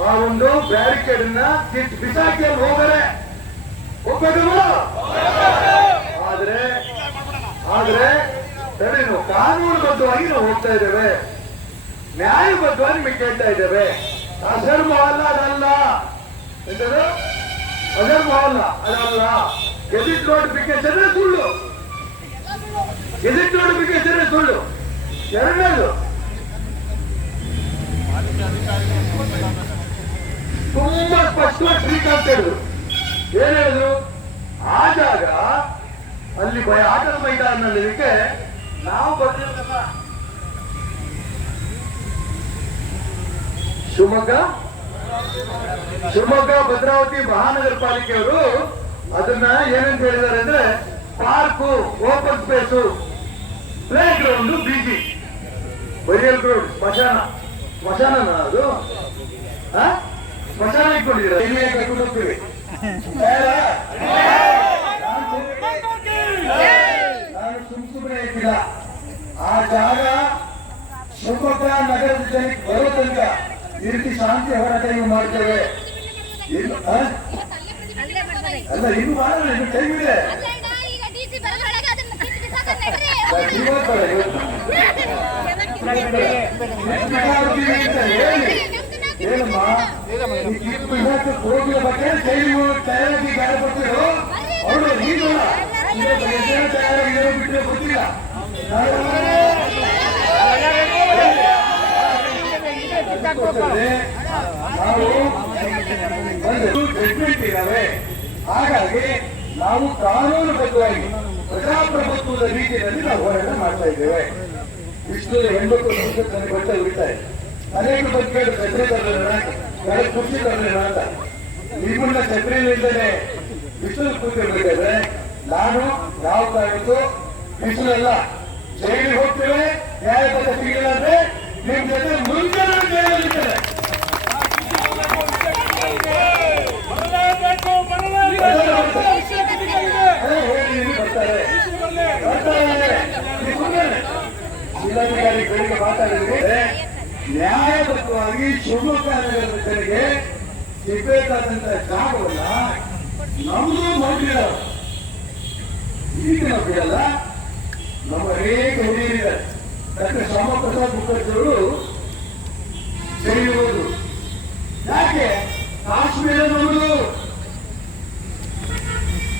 ಆ ಒಂದು ಬ್ಯಾರಿಕೇಡ್ ಅನ್ನ ಕಿಟ್ ಬಿಸಾಕಿ ಅಲ್ಲಿ ಹೋಗರೆ ಒಪ್ಪದು ಆದ್ರೆ ಆದ್ರೆ ನಾವು ಕಾನೂನುಬದ್ಧವಾಗಿ ನಾವು ಹೋಗ್ತಾ ಇದ್ದೇವೆ. ನ್ಯಾಯಬದ್ಧವಾಗಿ ನಿಮಗೆ ಕೇಳ್ತಾ ಇದ್ದೇವೆ. ಅಸರ್ಮ ಅಲ್ಲ, ಅದಲ್ಲ. ಎಂತದು? ಅಸರ್ ಅಲ್ಲ, ಅದಲ್ಲ. ಗೆಜಿಟ್ ನೋಟಿಫಿಕೇಶನ್ ಸುಳ್ಳು. ಗೆಜಿಟ್ ನೋಟಿಫಿಕೇಶನ್ ಸುಳ್ಳು. ಎರಡನೇದು ತುಂಬಾ ಸ್ಪಷ್ಟವಾಗಿ ಅಂತ ಹೇಳಿದ್ರು. ಏನ್ ಹೇಳಿದ್ರು? ಆ ಅಲ್ಲಿ ಭಯ ಆಟದ ಮೈದಾನದಲ್ಲಿಕ್ಕೆ ನಾವು ಬರ್ತಿರೋದಲ್ಲ ಶಿವಮೊಗ್ಗ? ಶಿವಮೊಗ್ಗ ಭದ್ರಾವತಿ ಮಹಾನಗರ ಪಾಲಿಕೆಯವರು ಅದನ್ನ ಏನಂತ ಹೇಳಿದ್ದಾರೆ ಅಂದ್ರೆ park open space play ground ಬಿಜಿ ಬರಿಯಲ್ ಗ್ರೌಂಡ್ ಸ್ಮಶಾನ. ಸ್ಮಶಾನ ಅದು? ಸ್ಮಶಾನ ಇಟ್ಕೊಂಡಿದ್ದೀರಾ ಇಲ್ಲೇ ಕರ್ಕೊಂಡು ಹೋಗ್ತೀವಿ ಬೇಡ? ನಾನು ಸುಮ್ ಸುಮ್ಮನೆ ಇದ್ದಿಲ್ಲ ಆ ಜಾಗ ಶಿವಮೊಗ್ಗ ನಗರದ ಜನಕ್ಕೆ ಬರೋ ತನಕ ಈ ರೀತಿ ಶಾಂತಿ ಹೋರಾಟ ನೀವು ಮಾಡ್ತೇವೆ ಇನ್ನು ಆ? ಅಲ್ಲೇ ಬರ್ತಾರೆ. ಅಲ್ಲ ಇನ್ನು ಮಾಡೋಣ ಇನ್ನು ಟೈಮ್ ಇದೆ ಅಲ್ಲ ಅಣ್ಣ, ಈಗ DC ಬರೋದ್ರೊಳಗೆ ಅದನ್ನ ಕಿತ್ತು ಬಿಸಾಕೋದ್ ನಡ್ರಿ. ಇವತ್ತು ಬೇಡ, ಇವತ್ತು. ಬಿಸಾಡ್ತೀವಿ ಅಂತ ಹೇಳಿ ಏನಮ್ಮ? ಬಿಸಾಕಕ್ಕೆ ಹೋಗಿರೋ ಬಗ್ಗೆ ಜೈಲಿಗೆ ತಯಾರಾಗಿ ಬರ್ತಿರೋ ಅವರು ತಯಾರಾಗಿರೋ ಬಿಟ್ಟರೆ ಗೊತ್ತಿಲ್ಲ. ನಾವು ಒಂದು ಜಡ್ಮೆಂಟ್ ಇದ್ದಾವೆ. ಹಾಗಾಗಿ ನಾವು ಕಾನೂನುಬದ್ಧವಾಗಿ ಪ್ರಜಾಪ್ರಭುತ್ವದ ರೀತಿಯಲ್ಲಿ ನಾವು ಹೋರಾಟ ಮಾಡ್ತಾ ಇದ್ದೇವೆ. ವಿಶ್ವದ ಹೆಣ್ಮಕ್ಳು ನನಗೆ ಗೊತ್ತ ಉಳಿತಾರೆ ಅನೇಕ ಬಗ್ಗೆ ಛತ್ರಿ ತರಲಿಲ್ಲ ಕುರ್ಚಿ ತರಲಿಲ್ಲ ಅಂತ. ನಿಮ್ಮನ್ನ ಛತ್ರಿ ಇಲ್ಲದೆ ಬಿಸಿಲು ಕೂತಿರ್ಬೇಕಾದ್ರೆ ನಾನು ಯಾವ ಕಾರಣಕ್ಕೂ ಬಿಸಿಲಲ್ಲ, ಜೈಲಿಗೆ ಹೋಗ್ತೇವೆ ನ್ಯಾಯಪತ್ರ ಸಿಗಿಲ್ಲ ಅಂದ್ರೆ ನಿಮ್ ಜೊತೆ ಮುಂದೆ ಇಲ್ಲಿ ಬರ್ತಾರೆ. ಜಿಲ್ಲಾಧಿಕಾರಿ ಬೆಳಿಗ್ಗೆ ಮಾತಾಡಿದ್ರೆ ನ್ಯಾಯಬದ್ಧವಾಗಿ ಶಿವಮೊಗ್ಗ ಸಿಗಬೇಕಾದಂತಹ ಸಿಗಬೇಕಾದಂತ ಜಾಗವನ್ನ ನಮ್ದು ಮಾಡಿಲ್ಲ ಈಗ ನಾವು ಬಿಡಲ್ಲ ನಮ್ಮ ಅನೇಕ ಹಿರಿಯರಿದ್ದಾರೆ ಡಾಕ್ಟರ್ ಶ್ಯಾಮ ಪ್ರಸಾದ್ ಮುಖರ್ಜಿಯವರು ಸೇರಿರುವುದು ಯಾಕೆ? ಕಾಶ್ಮೀರ ನೋಡುದು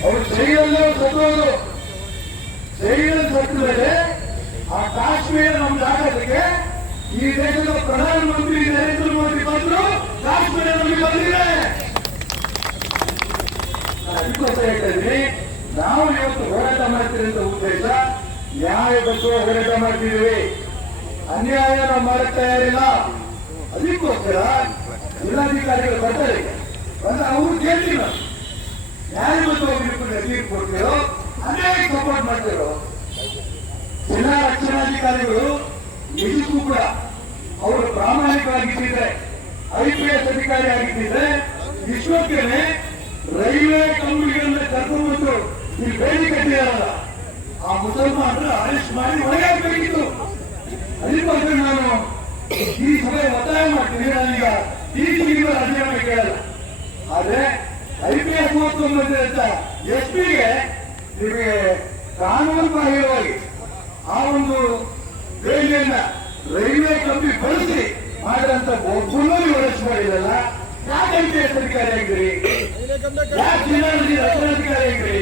ಅವರು ಜೈಲಲ್ಲೇ ಸತ್ತೋದು ಜೈಲಲ್ಲಿ ಸತ್ತ ಆ ಕಾಶ್ಮೀರ ನಮ್ಮ ಜಾಗಕ್ಕೆ ಈ ದೇಶದ ಪ್ರಧಾನಮಂತ್ರಿ ನರೇಂದ್ರ ಮೋದಿ ಬಂದ್ರು ಕಾಶ್ಮೀರ ನಮಗೆ ಬಂದಿದೆ. ಅದಕ್ಕೋಸ್ಕರ ನಾವು ಇವತ್ತು ಹೋರಾಟ ಮಾಡ್ತಿರೋಂಥ ಉದ್ದೇಶ, ನ್ಯಾಯ ಬಗ್ಗೆ ಹೋರಾಟ ಮಾಡ್ತಿದ್ದೀವಿ. ಅನ್ಯಾಯ ನಾವು ಮಾಡಕ್ ತಯಾರಿಲ್ಲ. ಅದಕ್ಕೋಸ್ಕರ ಜಿಲ್ಲಾಧಿಕಾರಿಗಳು ಬರ್ತಾರೆ. ಬಂದ ಅವರು ನಾವು ನ್ಯಾಯಬದ್ಧವಾಗಿ ನಿಂತ್ಕೊಂಡು ತೀರ್ಪು ಕೊಡ್ತೀರೋ ಅನ್ಯಾಯ ಸಪೋರ್ಟ್ ಮಾಡ್ತಿರೋ, ಜಿಲ್ಲಾ ರಕ್ಷಣಾಧಿಕಾರಿಗಳು ನಿಜಕ್ಕೂ ಕೂಡ ಅವರು ಪ್ರಾಮಾಣಿಕವಾಗಿದ್ದಿದ್ರೆ ಐ ಪಿ ಎಸ್ ಅಧಿಕಾರಿ ಆಗಿದ್ದಿದ್ರೆ ವಿಶ್ವಕ್ಕೆ ರೈಲ್ವೆ ಕಂಪನಿಗಳನ್ನ ಕರ್ಕೊಂಡು ಇಲ್ಲಿ ಬೇಡಿ ಕಟ್ಟಿದಾರಲ್ಲ ಆ ಮುಸಲ್ಮಾನರು ಅರೆಸ್ಟ್ ಮಾಡಿ ಒಳಗಾಗಬೇಕಿತ್ತು. ಅದಕ್ಕೋಸ್ಕರ ನಾನು ಈ ಸಭೆ ಒತ್ತಾಯ ಮಾಡ್ತೀನಿ. ನಾನೀಗ ಈ ತಿಂಗಳ ಅಧ್ಯಯನ ಕೇಳಲ್ಲ. ಆದ್ರೆ ಐ ಪಿ ಎಸ್ ಮೂವತ್ತೊಂಬತ್ತು ಎಸ್ ಪಿಗೆ ನಿಮಗೆ ಕಾನೂನು ಬಾಹಿರವಾಗಿ ಆ ಒಂದು ಬೇಲಿಯನ್ನ ರೈಲ್ವೆ ಕಂಪಿ ಬಳಸಿ ಮಾಡಿದಂತ ಒಬ್ಬನೂ ಯೋಚ ಮಾಡಿದಲ್ಲ ಯಾಕೆ ಅಧಿಕಾರಿ ಆಗಿರಿ ಯಾಕೆ ರಕ್ಷಣಾಧಿಕಾರಿ ಆಗಿರಿ